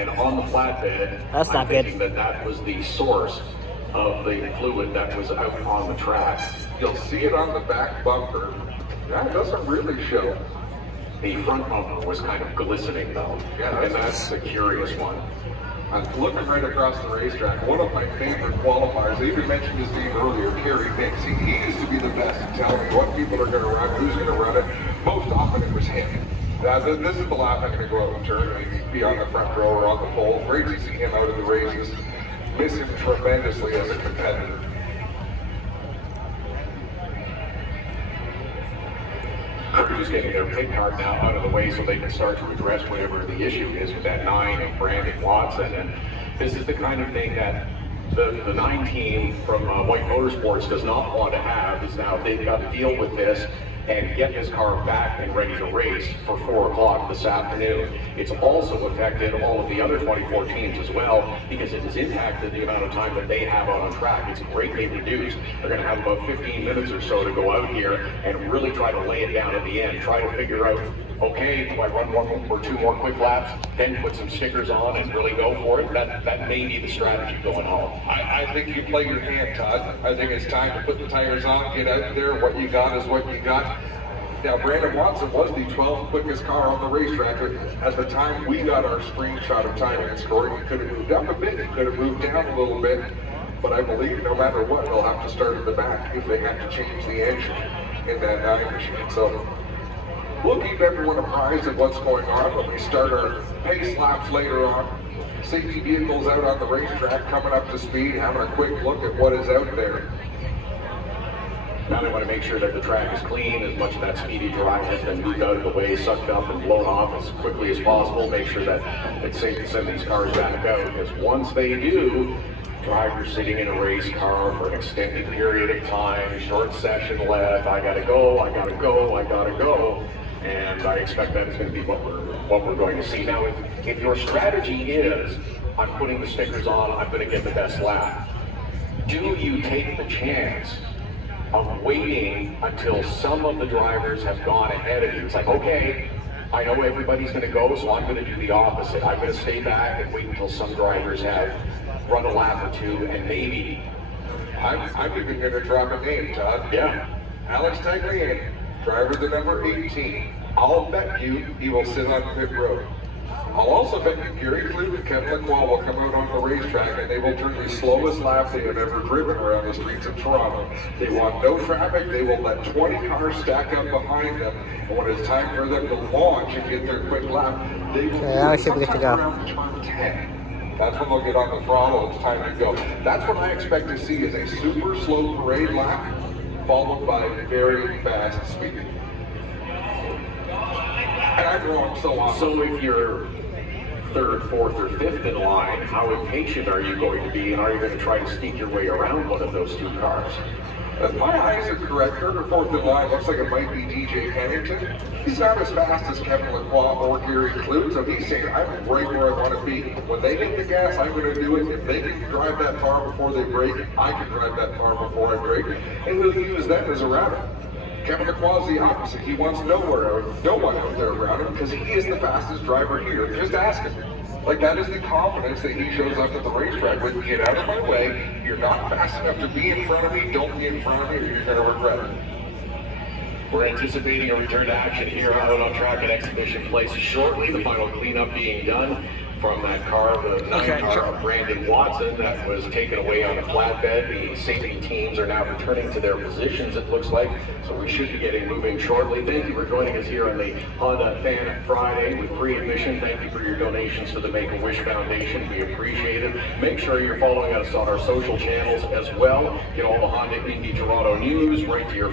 And on the flatbed, That's not I'm thinking good. that was the source of the fluid that was out on the track. You'll see it on the back bumper. That doesn't really show. The front bumper was kind of glistening though. Yeah, and that's the curious one. I'm looking right across the racetrack. One of my favorite qualifiers, I even mentioned his name earlier, Kerry Hicks. He used to be the best at telling me what people are going to run, who's going to run it. Most often it was him. This is the lap I'm going to go out and turn and be on the front row or on the pole. Great to see him out of the races. Miss him tremendously as a competitor. Crew's getting their pit card now out of the way so they can start to address whatever the issue is with that 9 and Brandon Watson. And this is the kind of thing that the 9 team from White Motorsports does not want to have, is now they've got to deal with this and get this car back and ready to race for 4 o'clock this afternoon. It's also affected all of the other 24 teams as well, because it has impacted the amount of time that they have on track. It's greatly reduced. They're going to have about 15 minutes or so to go out here and really try to lay it down at the end, try to figure out, okay, do I run 1 or 2 more quick laps, then put some stickers on and really go for it? That may be the strategy going home. I think you play your hand, Todd. I think it's time to put the tires on, get out there. What you got is what you got. Now, Brandon Watson was the 12th quickest car on the racetrack. At the time we got our screenshot of timing and scoring, he could have moved up a bit, he could have moved down a little bit. But I believe no matter what, they'll have to start at the back if they have to change the engine in that 9 machine. So we'll keep everyone apprised of what's going on when we start our pace laps later on. Safety vehicles out on the racetrack coming up to speed, having a quick look at what is out there. Now they want to make sure that the track is clean, as much of that speedy drive has been moved out of the way, sucked up and blown off as quickly as possible. Make sure that it's safe to send these cars back out, because once they do, drivers sitting in a race car for an extended period of time, short session left, I gotta go, I gotta go, I gotta go. And I expect that is going to be what we're going to see. Now, if your strategy is, I'm putting the stickers on, I'm going to get the best lap, do you take the chance of waiting until some of the drivers have gone ahead of you? It's like, okay, I know everybody's going to go, so I'm going to do the opposite. I'm going to stay back and wait until some drivers have run a lap or 2, and maybe I'm even going to drop a name, Todd. Yeah. Alex Tagliani, driver the number 18. I'll bet you he will sit on pit road. I'll also bet you Gary Clute and Kevin Lacroix will come out on the racetrack and they will turn the slowest lap they have ever driven around the streets of Toronto. They want no traffic. They will let 20 cars stack up behind them. And when it's time for them to launch and get their quick lap, they will around turn 10. That's when they'll get on the throttle. It's time to go. That's what I expect to see, is a super slow parade lap followed by very fast speed. And I'm wrong so often. So if you're 3rd, 4th, or 5th in line, how impatient are you going to be, and are you going to try to sneak your way around one of those 2 cars? If my eyes are correct, 3rd or 4th in line looks like it might be DJ Pennington. He's not as fast as Kevin Lacroix or Gary Clute, so he's saying, I'm right where I want to be. When they hit the gas, I'm going to do it. If they can drive that far before they brake, I can drive that far before I brake, and we'll use that as a router. Kevin Lacroix is the opposite. He wants no one out there around him because he is the fastest driver here. Just ask him. Like, that is the confidence that he shows up at the racetrack with. Get out of my way. You're not fast enough to be in front of me. Don't be in front of me or you're going to regret it. We're anticipating a return to action here out on track at Exhibition Place shortly. The final cleanup being done from that car, the 9 car of Brandon Watson that was taken away on a flatbed. The safety teams are now returning to their positions, it looks like, so we should be getting moving shortly. Thank you for joining us here on the Honda Fan Friday with free admission. Thank you for your donations to the Make-A-Wish Foundation. We appreciate it. Make sure you're following us on our social channels as well. Get all the Honda Indy Toronto news right to your